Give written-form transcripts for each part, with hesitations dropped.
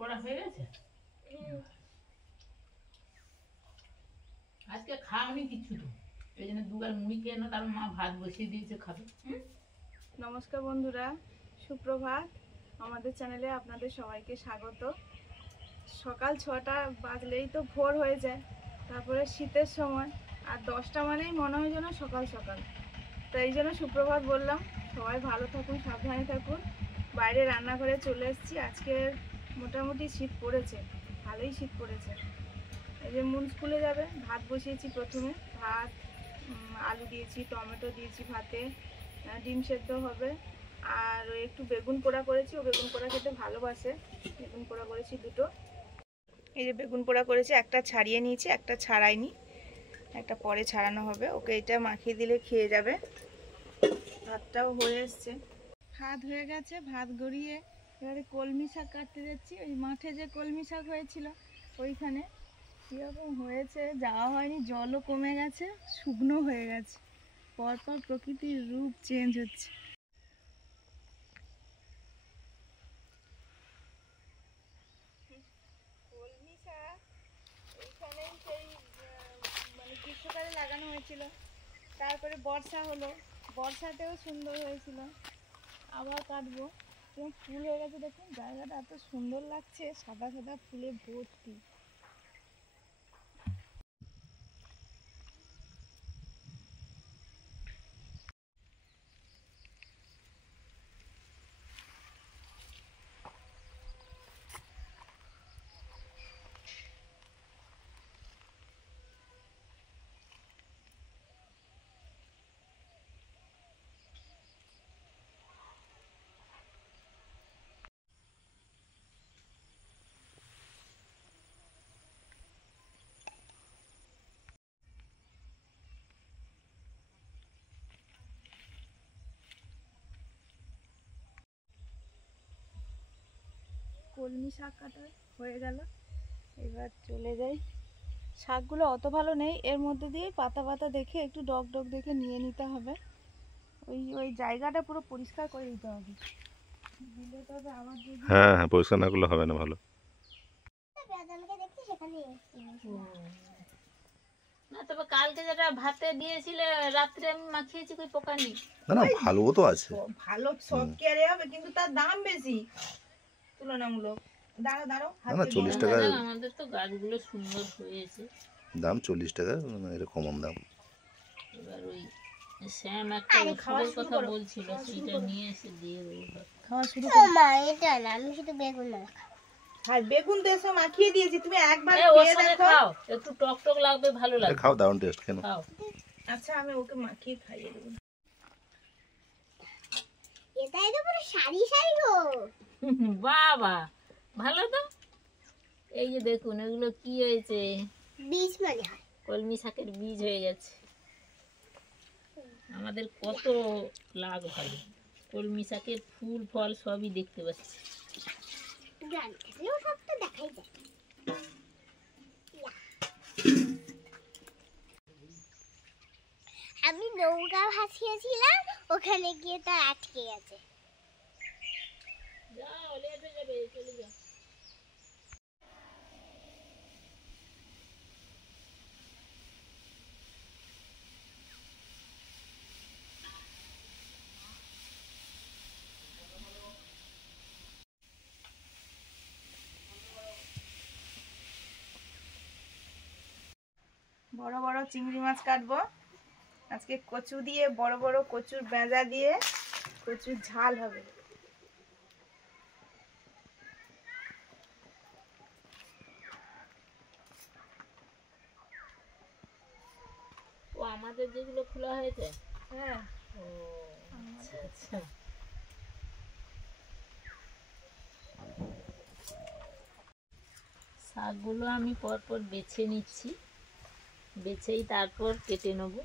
পড়া হয়ে গেছে। আজকে খাওনি কিছু তো, এই জন্য দুগাল মুড়ি খেয়ে না, তার মা ভাত বসিয়ে দিয়েছে খাবে। নমস্কার বন্ধুরা, সুপ্রভাত। আমাদের চ্যানেলে আপনাদের সবাইকে স্বাগত। সকাল 6টা বাজলেই তো ভোর হয়ে যায়, তারপরে শীতের সময়, আর 10টা মানেই মনে হয় যেন সকাল সকাল। তো এই জন্য সুপ্রভাত বললাম। সবাই ভালো থাকুন, সাবধানে থাকুন। বাইরে রান্নাঘরে চলে এসেছি। আজকে মোটামুটি শীত পড়েছে, ভালোই শীত পড়েছে। এই যে মুন স্কুলে যাবে, ভাত বসিয়েছি। প্রথমে ভাত, আলু দিয়েছি, টমেটো দিয়েছি ভাতে, ডিম সেদ্ধ হবে, আর ওই একটু বেগুন পোড়া করেছি। ও বেগুন পোড়া খেতে ভালোবাসে। বেগুন পোড়া করেছি দুটো। এই যে বেগুন পোড়া করেছি, একটা ছাড়িয়ে নিয়েছি, একটা ছাড়াইনি, একটা পরে ছাড়ানো হবে। ওকে এটা মাখিয়ে দিলে খেয়ে যাবে। ভাতটাও হয়ে এসছে, ভাত হয়ে গেছে। ভাত গড়িয়ে এবারে কলমি শাক কাটতে যাচ্ছি। ওই মাঠে যে কলমি শাক হয়েছিল ওইখানে কীরকম হয়েছে যাওয়া হয়নি, জলও কমে গেছে, শুকনো হয়ে গেছে। পরপর প্রকৃতির রূপ চেঞ্জ হচ্ছে। কলমি শাক এইখানেই সেই মানে গ্রীষ্মকালে লাগানো হয়েছিল, তারপরে বর্ষা হলো, বর্ষাতেও সুন্দর হয়েছিল। আবার কাটবো। এবং ফুল হয়ে গেছে, দেখুন জায়গাটা এত সুন্দর লাগছে, সাদা সাদা ফুলে ভর্তি। কলমি শাক কাটা হয়ে গেল, এবার চলে যাই। শাকগুলো অত ভালো নেই, এর মধ্যে দিয়ে পাতা পাতা দেখে একটু ডগ ডগ দেখে নিয়ে নিতে হবে। ওই ওই জায়গাটা পুরো পরিষ্কার করে দিতে হবে, দিলে তবে আবার হ্যাঁ হ্যাঁ, পরিষ্কার না করলে হবে না ভালো। না, তবে কালকে যেটা ভাতে দিয়েছিলে রাত্রে আমি মাখিয়েছি, কই পোকা নেই। না না, ভালো তো আছে, ভালো সব কেয়ারে হবে, কিন্তু তার দাম বেশি তুলনামূলক। দাঁড়ো দাঁড়ো, না না, 40 টাকা আমাদের তো গাছগুলো সুন্দর হয়েছে। দাম, 40 টাকা এরকম কম দাম। এবার ওই শ্যাম একটা ওষুধের কথা বলছিল, সেটা নিয়ে এসে দিয়ে দেবো। খাওয়া শুরু করো। মা এটা না, আমি শুধু বেগুন না আর বেগুন তো এসে মাখিয়ে দিয়েছি, তুমি একবার ওর খেয়ে সঙ্গে দেখো। খাও, একটু টক টক লাগবে, ভালো লাগবে। খাও, দারুণ টেস্ট। কেন? খাও। আচ্ছা, আমি ওকে মাখিয়ে খাইয়ে দেবো। এটাই তো পুরো সারি সারি গো। বাবা, ভালো তো। এই যে দেখুন, এগুলো কি হয়েছে, বীজ মানে হয়। কলমি শাকের বীজ হয়ে গেছে। আমাদের কত লাভ হয়, কলমি শাকের ফুল ফল সবই দেখতে পাচ্ছি। গ্রাম থেকেও সব তো দেখাই যায়। আমি নৌকা ভাসিয়েছিলাম, ওখানে গিয়ে তা আটকে গেছে। যাও, লেট হয়ে যাবে, চলে যাও। বড় বড় চিংড়ি মাছ কাটবো আজকে। কচু দিয়ে, বড় বড় কচুর বেজা দিয়ে কচুর ঝাল হবে। ও আমাদের যেগুলো খোলা হয়েছে। হ্যাঁ, ও আচ্ছা আচ্ছা। শাকগুলো আমি পরপর বেছে নিচ্ছি, বেছেই তারপর কেটে নেবো।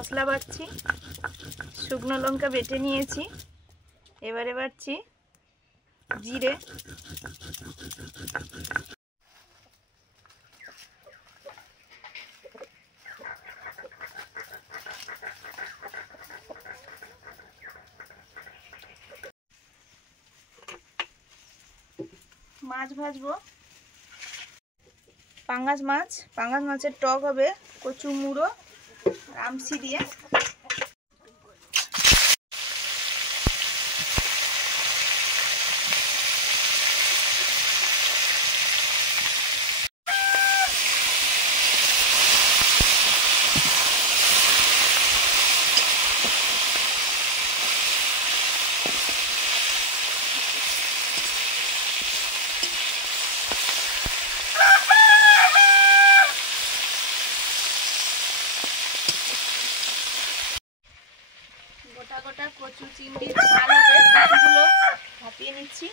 মশলা বাটছি, শুকনো লঙ্কা বেটে নিয়েছি, এবারে বাটছি জিরে, মাছ ভাজবো, পাঙ্গাস মাছের টক হবে কচু মুড়ো আমসি দিয়ে। গোটা গোটা কচু চিংড়ির ঝাল হবে, কচুগুলো ভাপিয়ে নিচ্ছি।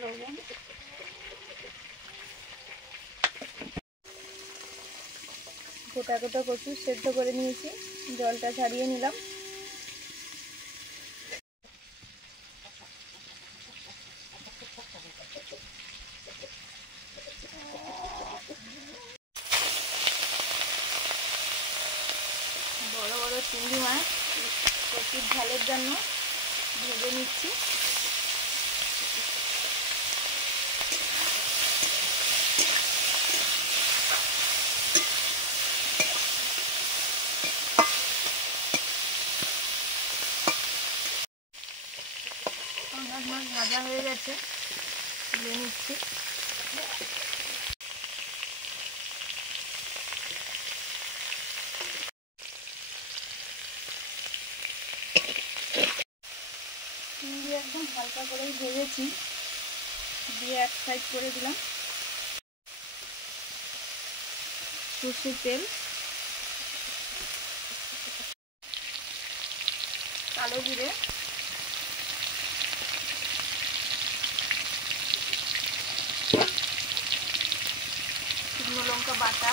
লবণ, গোটা গোটা কচু সেদ্ধ করে নিয়েছি, জলটা ছাড়িয়ে নিলাম। বড় বড় চিংড়ি মাছ কচুর ঝালের জন্য ভেজে নিচ্ছি। পাঙ্গাস মাছ ভাজা হয়ে গেছে, তুলে নিচ্ছি। চিংড়ি একদম হালকা করেই ভেজেছি, দিয়ে এক সাইড করে দিলাম। সরষের তেল, কালো জিরে, শুকনো লঙ্কা বাটা,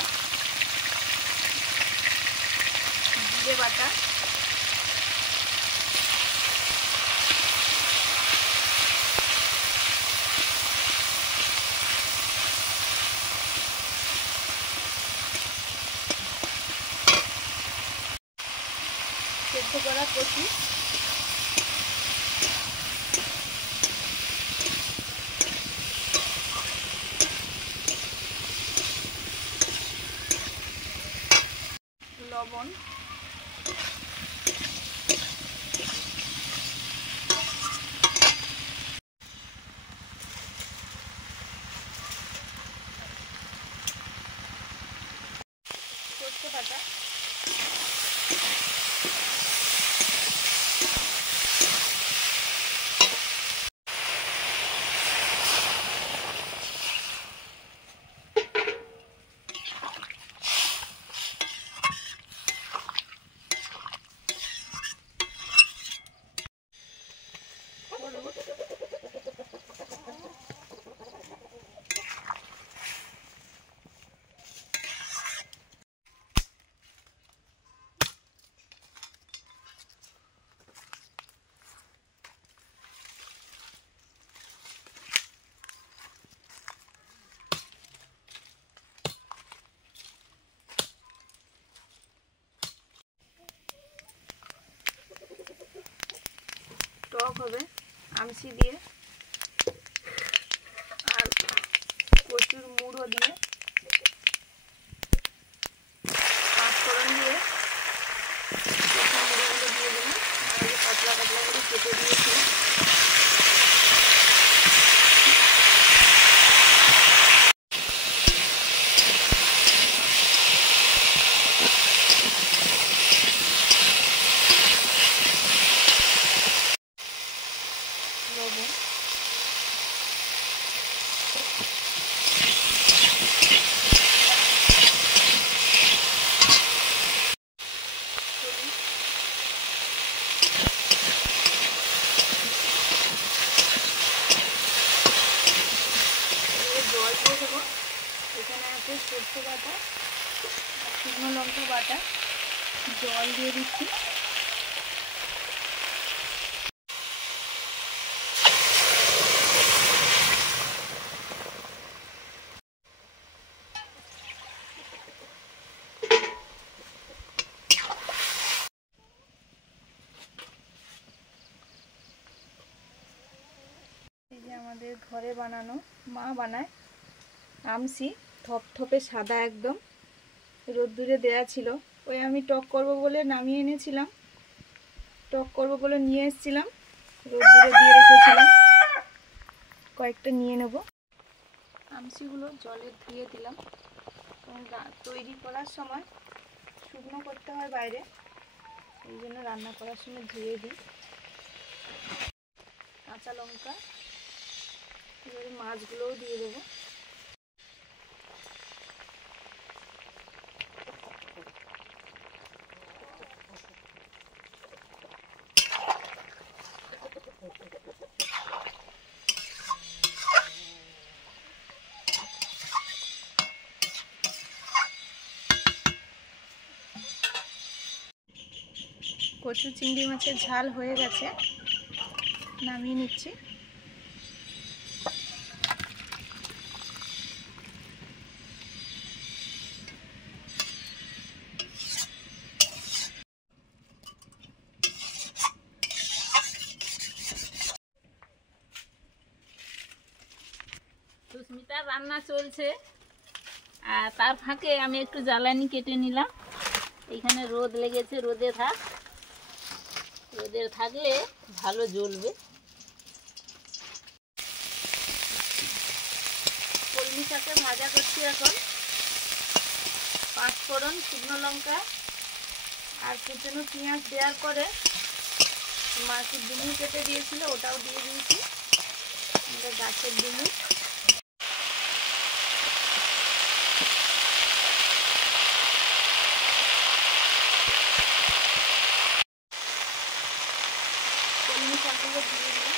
জিরে বাটা, সেদ্ধ করা কচু, লবণ, সরষে বাটা, হলুদ, টক হবে আমসি দিয়ে আর কচুর মুড়ো দিয়ে, পাঁচফোড়ন দিয়ে কচুর মুড়োগুলো দিয়ে দিলাম, আর পাতলা পাতলা করে কেটে দিয়েছি। লবণ, কষিয়ে দেবো। এখানে আছে সরষে বাটা আর শুকনো লঙ্কা বাটা, জল দিয়ে দিচ্ছি। এই যে আমাদের ঘরে বানানো, মা বানায় আমসি, থপথপে সাদা একদম, রোদ্দুরে দেয়া ছিল। ওই আমি টক করব বলে নামিয়ে এনেছিলাম, টক করব বলে নিয়ে এসেছিলাম, রোদ্দুরে দিয়ে রেখেছিলাম। কয়েকটা নিয়ে নেব। আমসিগুলো জলে ধুয়ে দিলাম, তৈরি করার সময় শুকনো করতে হয় বাইরে, এই জন্য রান্না করার সময় ধুয়ে দিই। কাঁচা লঙ্কা, এবারে মাছগুলোও দিয়ে দেবো। কচু চিংড়ি মাছের ঝাল হয়ে গেছে, নামিয়ে নিচ্ছি। সুস্মিতার রান্না চলছে, আর তার ফাঁকে আমি একটু জ্বালানি কেটে নিলাম। এইখানে রোদ লেগেছে, রোদে থাক, রোদে থাকলে ভালো জ্বলবে। কলমি শাকে ভাজা করছি এখন, পাঁচফোড়ন, শুকনো লঙ্কা আর কুচনো পেঁয়াজ দেওয়ার পরে মাছের ডিম কেটে দিয়েছিল, ওটাও দিয়ে দিয়েছি। আমাদের গাছের ডিম। কলমি শাকগুলো দিয়ে দিলাম।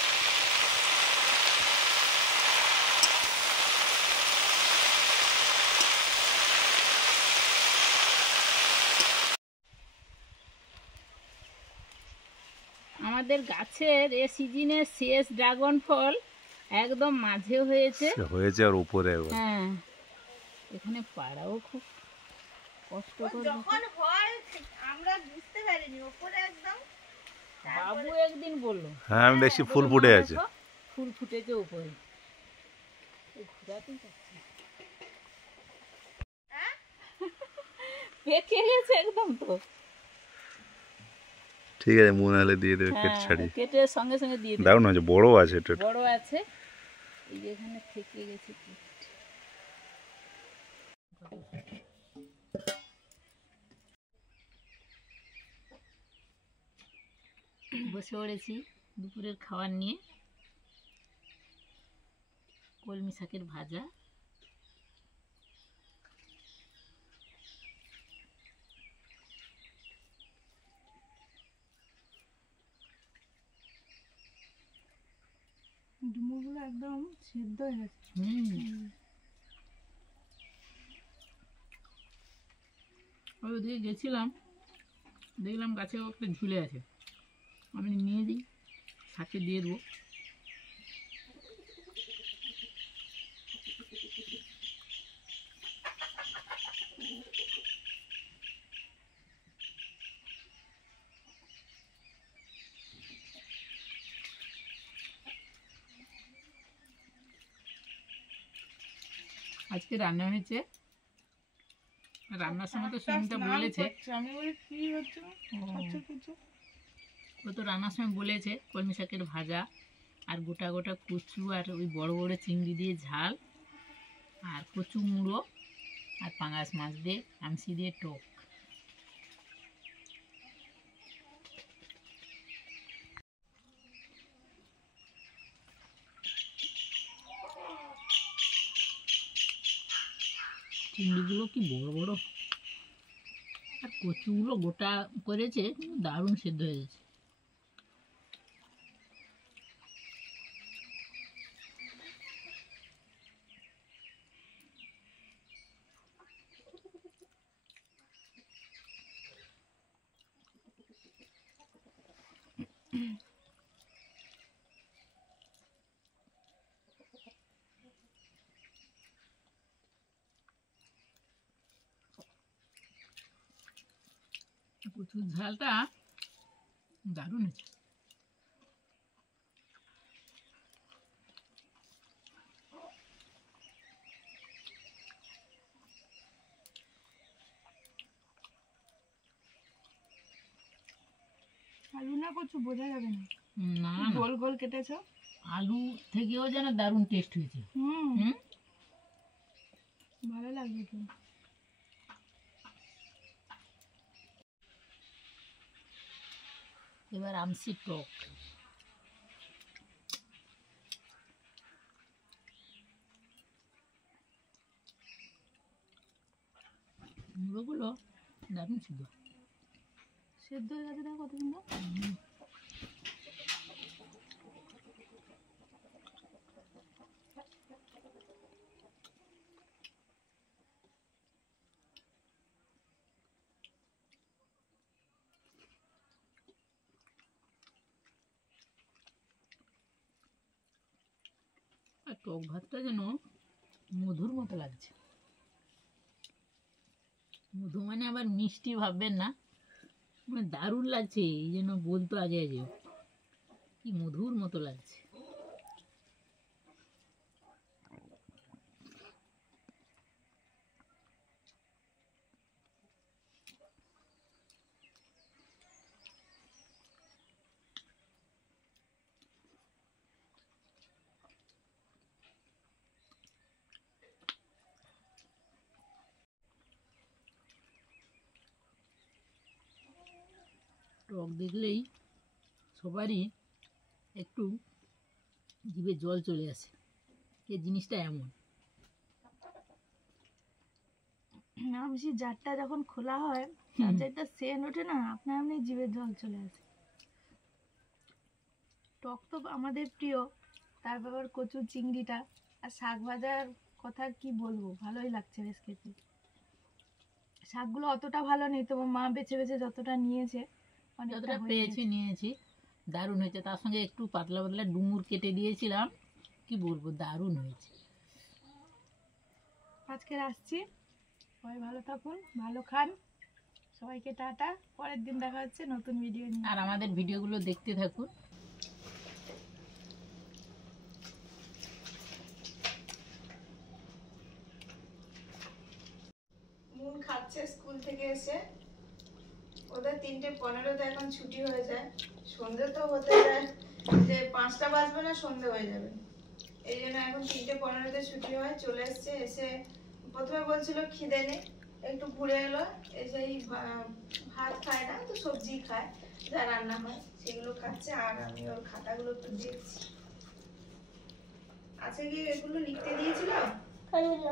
আমাদের গাছের এ সিজনের শেষ ড্রাগন ফল একদম মাঝে হয়েছে, হয়েছে আর উপরে একবার। হ্যাঁ, এখানে পাড়াও খুব কষ্ট করে। যখন হয় আমরা বুঝতে পারিনি, ওপরে একদম। বাবু একদিন বললো, হ্যাঁ আমি দেখছি ফুল ফুটে আছে। দেখো, ফুল ফুটেছে উপরে। এই ঘোরাতেই পারছি না। পেকে গেছে একদম তো। ঠিক আছে, মনে হলে দিয়ে দেবে, কেটে হ্যাঁ, ছাড়িয়ে। কেটে সঙ্গে সঙ্গে দিয়ে দেবো। দারুণ আছে, বড় আছে এটা। বড় আছে, এই যে এখানে থেকে গেছে। বসে পড়েছি দুপুরের খাবার নিয়ে, কলমি শাকের ভাজা, ডুমোগুলো একদম সিদ্ধ হয়ে গেছে। ওই ওদিকে গেছিলাম, দেখলাম গাছে একটা ঝুলে আছে, আমি নিয়ে দিই, শাকে দিয়ে দেবো। আজকে রান্না হয়েছে, রান্নার সময় তো সুমিতা বলেছে, আমি বলি কি হচ্ছে, আচ্ছা কিছু ও তো রান্নার সময় বলেছে কলমি শাকের ভাজা আর গোটা গোটা কচু আর ওই বড় বড় চিংড়ি দিয়ে ঝাল আর কচু মুড়ো আর পাঙাশ মাছ দিয়ে আমসি দিয়ে টক। চিংড়িগুলো কি বড় বড়, আর কচুগুলো গোটা করেছে, দারুণ সেদ্ধ হয়েছে। কচুর ঝালটা দারুণ হয়েছে। আলু না কচু বোঝা যাবে না, না না, গোল গোল কেটেছ। আলু থেকেও যেন দারুণ টেস্ট হয়েছে। হুম, হুম, ভালো লাগবে তো। এবার আমসি টক। মুড়োগুলো দারুণ ছিল। সেদ্ধ হয়ে গেছে না কত সুন্দর। আর টক ভাতটা যেন মধুর মতো লাগছে। মধু মানে আবার মিষ্টি ভাববেন না, মানে দারুণ লাগছে, এই জন্য বলতো আগে আগে কি মধুর মতো লাগছে। টক দেখলেই সবারই একটু জিভে জল চলে আসে, এই জিনিসটা এমন। আমসি জারটা যখন খোলা হয় তার যে একটা সেন্ট ওঠে না, আপনা আপনি জিভে জল চলে আসে। টক তো আমাদের প্রিয়, তারপর আবার কচুর চিংড়িটা আর শাক ভাজার কথা কি বলবো, ভালোই লাগছে বেশ খেতে। শাকগুলো অতটা ভালো নেই, তোমার মা বেছে বেছে যতটা নিয়েছে অনেকটা যতটা হয়ে পেয়েছি গেছে। নিয়েছি, দারুণ হয়েছে। তার সঙ্গে একটু পাতলা পাতলা ডুমুর কেটে দিয়েছিলাম, কি বলবো, দারুণ হয়েছে। আজকে আসছি, সবাই ভালো থাকুন, ভালো খান, সবাইকে টাটা। পরের দিন দেখা হচ্ছে নতুন ভিডিও নিয়ে। আর আমাদের ভিডিওগুলো দেখতে থাকুন। মুন খাচ্ছে স্কুল থেকে এসে, ওদের 3:15-তে এখন ছুটি হয়ে যায়। সন্ধে তো হতে যায়, যে 5টা বাজবে না সন্ধে হয়ে যাবে, এই জন্য এখন 3:15-তে ছুটি হয়। চলে এসছে, এসে প্রথমে বলছিল খিদে নেই, একটু ঘুরে এলো, এসেই ভাত খায় না তো সবজি খায়, যা রান্না হয় সেগুলো খাচ্ছে। আর আমি ওর খাতাগুলো একটু দেখছি। আজকে কি এগুলো লিখতে দিয়েছিল? কোনগুলো?